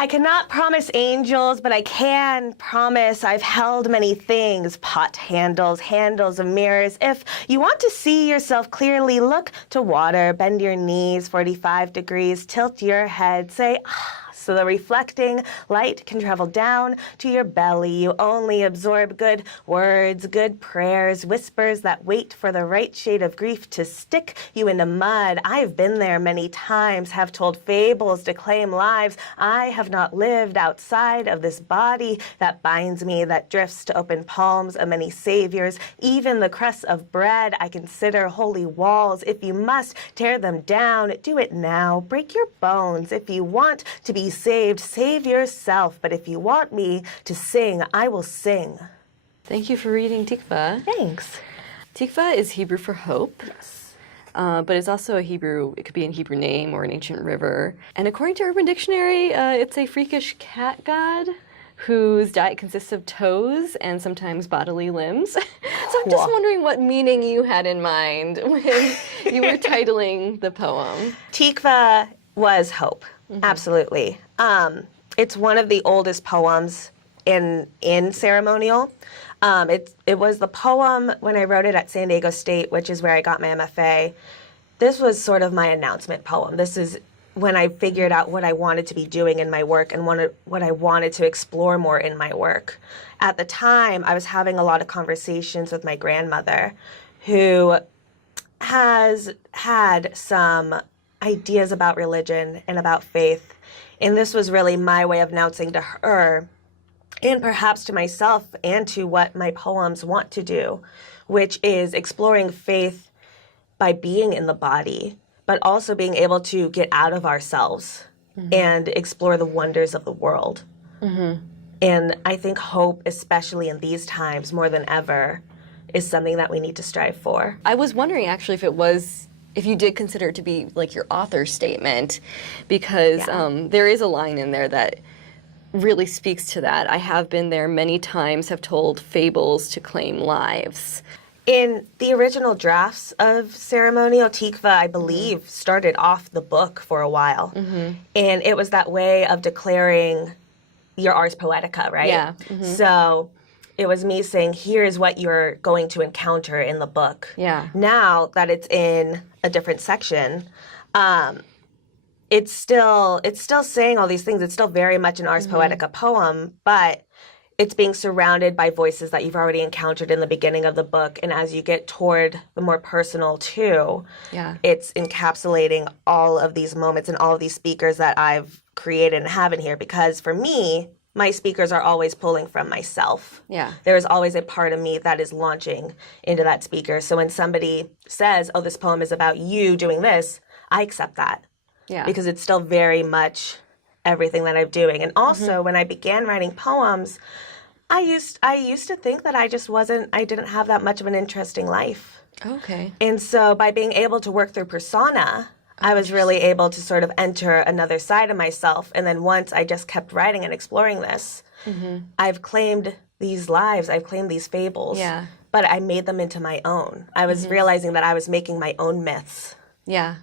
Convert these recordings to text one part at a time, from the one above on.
I cannot promise angels, but I can promise I've held many things, pot handles, handles of mirrors. If you want to see yourself clearly, look to water, bend your knees 45 degrees, tilt your head, say, ah. So the reflecting light can travel down to your belly. You only absorb good words, good prayers, whispers that wait for the right shade of grief to stick you in the mud. I've been there many times, have told fables to claim lives. I have not lived outside of this body that binds me, that drifts to open palms of many saviors. Even the crusts of bread I consider holy walls. If you must tear them down, do it now. Break your bones. If you want to be saved, save yourself. But if you want me to sing, I will sing. Thank you for reading Tikvah. Thanks. Tikvah is Hebrew for hope. Yes. But it's also a Hebrew, it could be a Hebrew name or an ancient river. And according to Urban Dictionary, it's a freakish cat god whose diet consists of toes and sometimes bodily limbs. So I'm just wondering what meaning you had in mind when you were titling the poem. Tikvah was hope. Absolutely. It's one of the oldest poems in ceremonial. It was the poem when I wrote it at San Diego State, which is where I got my MFA. This was sort of my announcement poem. This is when I figured out what I wanted to be doing in my work and what I wanted to explore more in my work. At the time, I was having a lot of conversations with my grandmother, who has had some ideas about religion and about faith. And this was really my way of announcing to her, and perhaps to myself, and to what my poems want to do, which is exploring faith by being in the body, but also being able to get out of ourselves and explore the wonders of the world. And I think hope, especially in these times more than ever, is something that we need to strive for. I was wondering actually if you did consider it to be like your author's statement, because there is a line in there that really speaks to that. I have been there many times, have told fables to claim lives. In the original drafts of ceremonial, Tikvah, I believe, started off the book for a while. And it was that way of declaring your ars poetica, right? Yeah. So it was me saying, here's what you're going to encounter in the book. Yeah. Now that it's in a different section, it's still saying all these things. It's still very much an ars poetica poem, but it's being surrounded by voices that you've already encountered in the beginning of the book. And as you get toward the more personal too, it's encapsulating all of these moments and all of these speakers that I've created and have in here. Because for me, my speakers are always pulling from myself. Yeah. There is always a part of me that is launching into that speaker. So when somebody says, oh, this poem is about you doing this, I accept that. Yeah. Because it's still very much everything that I'm doing. And also when I began writing poems, I used to think that I didn't have that much of an interesting life. Okay. And so by being able to work through persona, I was really able to sort of enter another side of myself. And then once I just kept writing and exploring this, I've claimed these lives, I've claimed these fables, but I made them into my own. I was realizing that I was making my own myths. Yeah.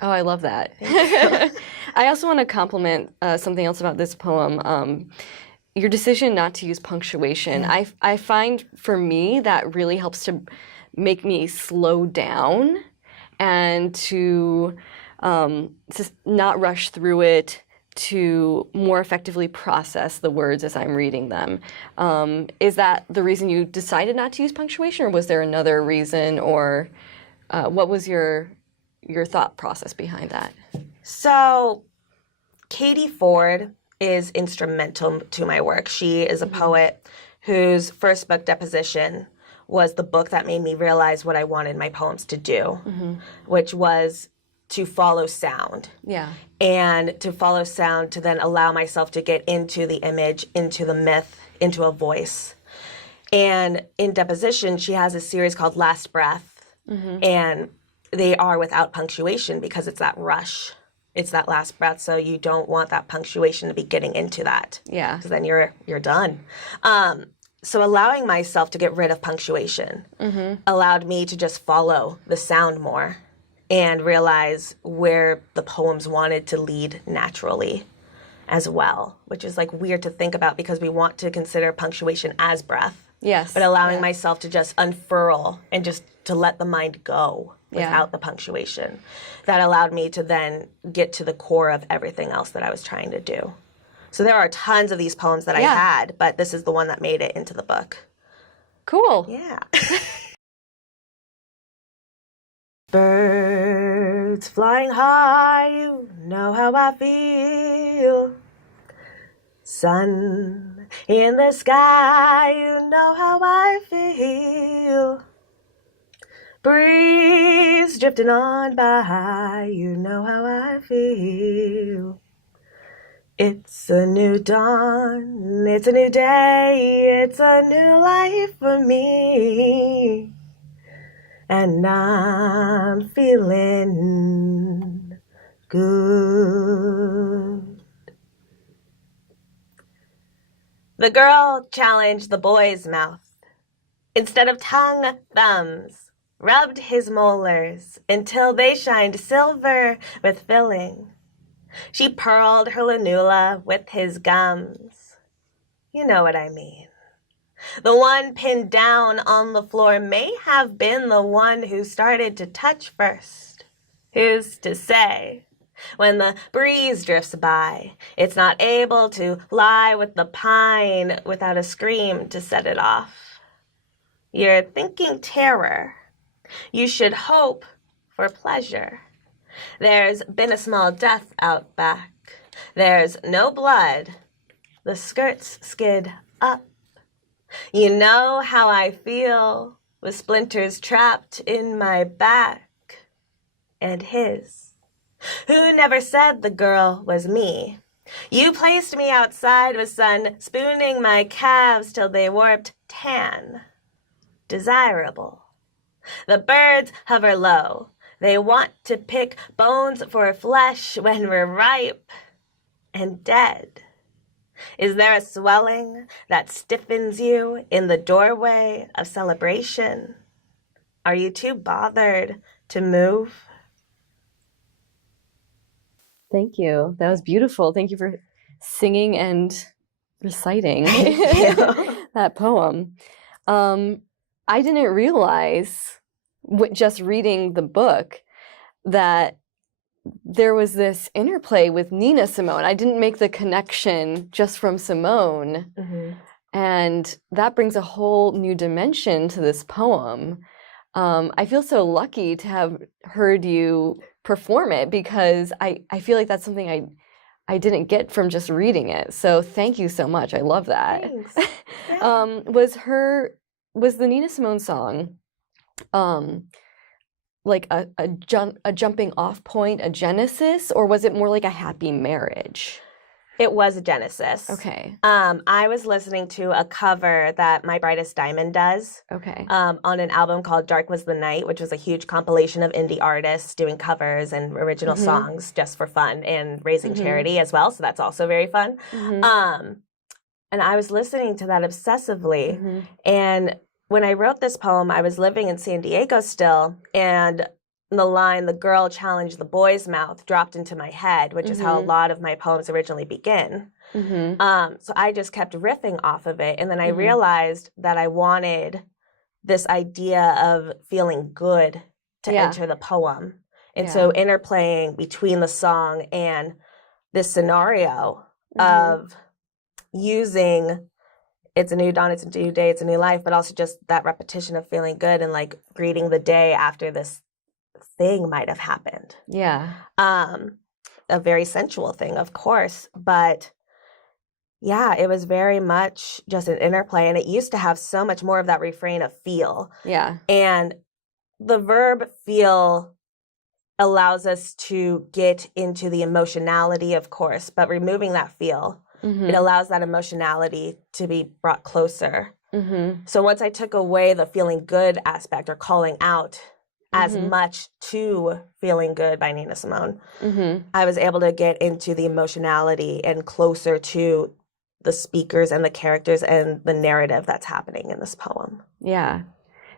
Oh, I love that. I also want to compliment something else about this poem. Your decision not to use punctuation. I find for me that really helps to make me slow down and to not rush through it, to more effectively process the words as I'm reading them. Is that the reason you decided not to use punctuation, or was there another reason, or what was your thought process behind that? So Katie Ford is instrumental to my work. She is a poet whose first book, Deposition, was the book that made me realize what I wanted my poems to do, which was to follow sound. Yeah. And to follow sound to then allow myself to get into the image, into the myth, into a voice. And in Deposition, she has a series called Last Breath, and they are without punctuation because it's that rush. It's that last breath, so you don't want that punctuation to be getting into that. Yeah. Because then you're done. So allowing myself to get rid of punctuation allowed me to just follow the sound more and realize where the poems wanted to lead naturally. as well, which is like weird to think about because we want to consider punctuation as breath. Yes. But allowing myself to just unfurl and just to let the mind go without the punctuation. That allowed me to then get to the core of everything else that I was trying to do. So there are tons of these poems that I had, but this is the one that made it into the book. Cool. Yeah. Birds flying high, you know how I feel. Sun in the sky, you know how I feel. Breeze drifting on by, you know how I feel. It's a new dawn, it's a new day, it's a new life for me. And I'm feeling good. The girl challenged the boy's mouth. Instead of tongue, thumbs, rubbed his molars until they shined silver with filling. She pearled her lanula with his gums. You know what I mean. The one pinned down on the floor may have been the one who started to touch first. Who's to say? When the breeze drifts by, it's not able to lie with the pine without a scream to set it off. You're thinking terror. You should hope for pleasure. There's been a small death out back. There's no blood. The skirts skid up. You know how I feel with splinters trapped in my back. And his, who never said the girl was me. You placed me outside with sun spooning my calves till they warped tan. Desirable. The birds hover low. They want to pick bones for flesh when we're ripe and dead. Is there a swelling that stiffens you in the doorway of celebration? Are you too bothered to move? Thank you. That was beautiful. Thank you for singing and reciting that poem. I didn't realize, just reading the book, that there was this interplay with Nina Simone. I didn't make the connection just from Simone. Mm-hmm. And that brings a whole new dimension to this poem. I feel so lucky to have heard you perform it because I feel like that's something I didn't get from just reading it. So thank you so much. I love that. Thanks. Yeah. Was the Nina Simone song like a jumping off point, a genesis, or was it more like a happy marriage? It was a genesis. Okay. I was listening to a cover that My Brightest Diamond does. Okay. On an album called Dark Was the Night, which was a huge compilation of indie artists doing covers and original songs just for fun and raising charity as well. So that's also very fun. And I was listening to that obsessively. And when I wrote this poem, I was living in San Diego still, and the line, "the girl challenged the boy's mouth," dropped into my head, which is how a lot of my poems originally begin. So I just kept riffing off of it, and then I realized that I wanted this idea of feeling good to enter the poem. And so interplaying between the song and this scenario of using it's a new dawn, it's a new day, it's a new life, but also just that repetition of feeling good and like greeting the day after this thing might have happened. Yeah. A very sensual thing, of course, but yeah, it was very much just an interplay, and it used to have so much more of that refrain of feel. Yeah. And the verb feel allows us to get into the emotionality, of course, but removing that feel, it allows that emotionality to be brought closer. So once I took away the feeling good aspect or calling out as much to Feeling Good by Nina Simone, I was able to get into the emotionality and closer to the speakers and the characters and the narrative that's happening in this poem. Yeah.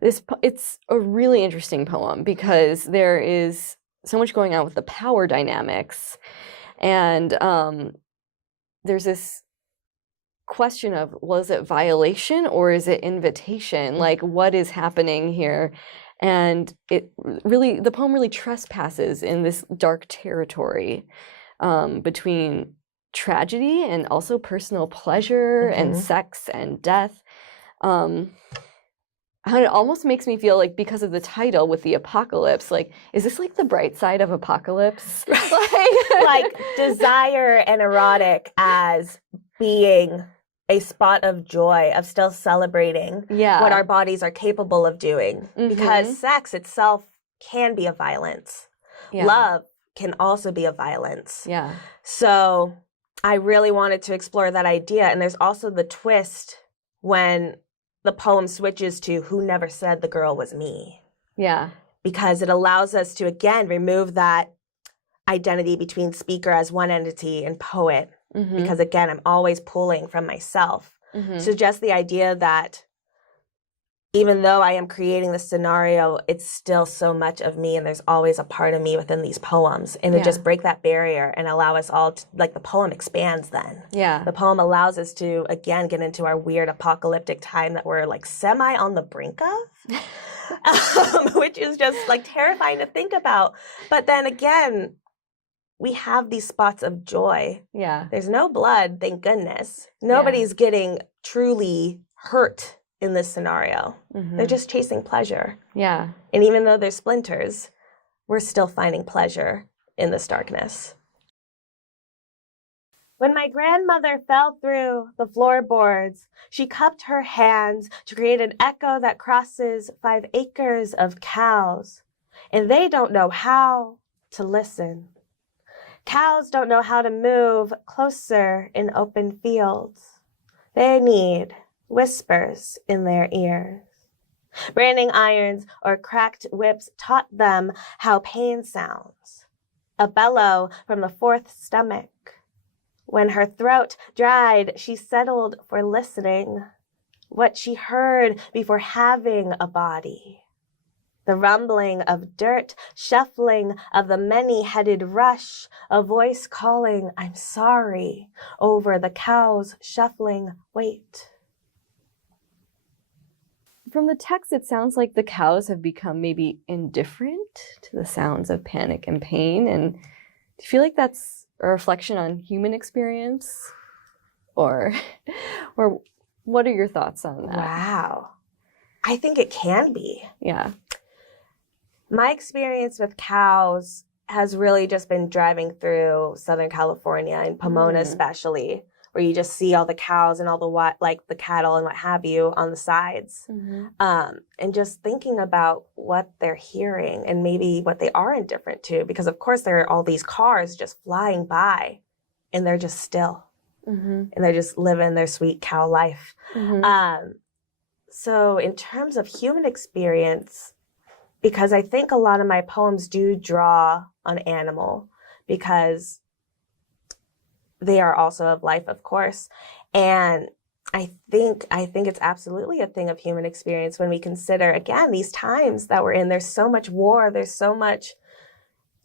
It's a really interesting poem because there is so much going on with the power dynamics. And there's this question of, well, is it violation or is it invitation? Like, what is happening here? And the poem really trespasses in this dark territory between tragedy and also personal pleasure and sex and death. And it almost makes me feel like, because of the title with the apocalypse, like, is this like the bright side of apocalypse? Like desire and erotic as being a spot of joy, of still celebrating what our bodies are capable of doing. Because sex itself can be a violence. Love can also be a violence. So I really wanted to explore that idea. And there's also the twist when the poem switches to "Who never said the girl was me?" Because it allows us to, again, remove that identity between speaker as one entity and poet. Because, again, I'm always pulling from myself. So just the idea that even though I am creating this scenario, it's still so much of me, and there's always a part of me within these poems. And to just break that barrier and allow us all to, like, the poem expands then. The poem allows us to, again, get into our weird apocalyptic time that we're, like, semi on the brink of, which is just, like, terrifying to think about. But then again, we have these spots of joy. There's no blood, thank goodness. Nobody's getting truly hurt in this scenario. They're just chasing pleasure. And even though there's splinters, we're still finding pleasure in this darkness. When my grandmother fell through the floorboards, she cupped her hands to create an echo that crosses 5 acres of cows. And they don't know how to listen. Cows don't know how to move closer in open fields. They need whispers in their ears. Branding irons or cracked whips taught them how pain sounds. A bellow from the 4th stomach. When her throat dried, she settled for listening. What she heard before having a body. The rumbling of dirt, shuffling of the many-headed rush, a voice calling, "I'm sorry," over the cow's shuffling weight. From the text, it sounds like the cows have become maybe indifferent to the sounds of panic and pain. And do you feel like that's a reflection on human experience? Or what are your thoughts on that? Wow. I think it can be. My experience with cows has really just been driving through Southern California, in Pomona especially, where you just see all the cows and all the cattle and what have you on the sides. And just thinking about what they're hearing and maybe what they are indifferent to, because of course there are all these cars just flying by and they're just still and they're just living their sweet cow life. So in terms of human experience, because I think a lot of my poems do draw on animal, because they are also of life, of course. And I think it's absolutely a thing of human experience when we consider, again, these times that we're in. There's so much war, there's so much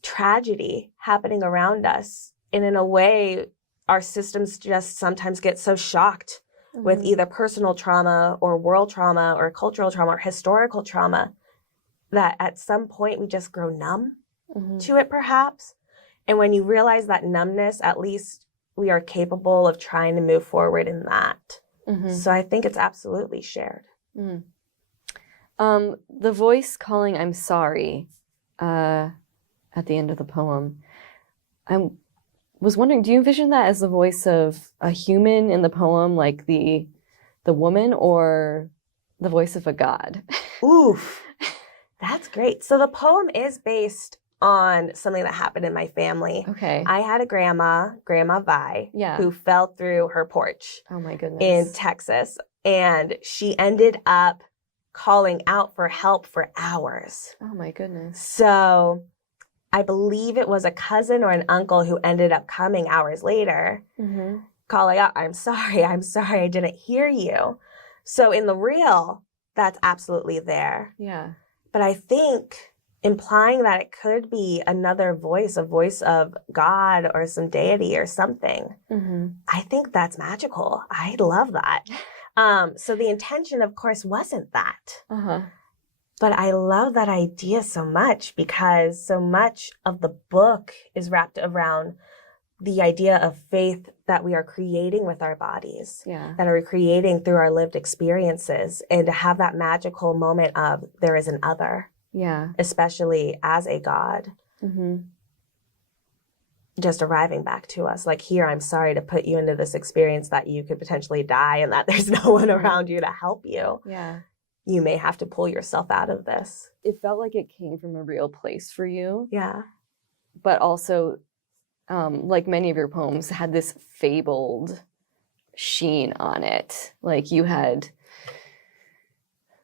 tragedy happening around us. And in a way, our systems just sometimes get so shocked with either personal trauma or world trauma or cultural trauma or historical trauma that at some point we just grow numb to it, perhaps. And when you realize that numbness, at least we are capable of trying to move forward in that. So I think it's absolutely shared. The voice calling "I'm sorry" at the end of the poem, I was wondering, do you envision that as the voice of a human in the poem, like the woman, or the voice of a god? Oof. That's great. So the poem is based on something that happened in my family. I had a Grandma Vi, who fell through her porch. Oh my goodness. In Texas. And she ended up calling out for help for hours. Oh my goodness. So I believe it was a cousin or an uncle who ended up coming hours later, calling out, I'm sorry, I didn't hear you." So in the real, that's absolutely there. But I think implying that it could be another voice, a voice of God or some deity or something. Mm-hmm. I think that's magical. I love that. So the intention, of course, wasn't that. Uh-huh. But I love that idea so much because so much of the book is wrapped around the idea of faith that we are creating with our bodies, Yeah. that are creating through our lived experiences, and to have that magical moment of there is an other, Yeah. especially as a God, Mm-hmm. just arriving back to us. Like, here, I'm sorry to put you into this experience that you could potentially die and that there's no one around you to help you. Yeah. You may have to pull yourself out of this. It felt like it came from a real place for you. Yeah. But also, like many of your poems, had this fabled sheen on it. Like you had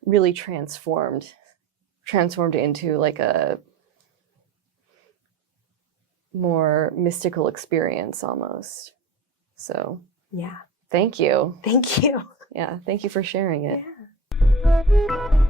really transformed into like a more mystical experience almost. So Yeah. thank you. Thank you. Yeah, thank you for sharing it. Yeah.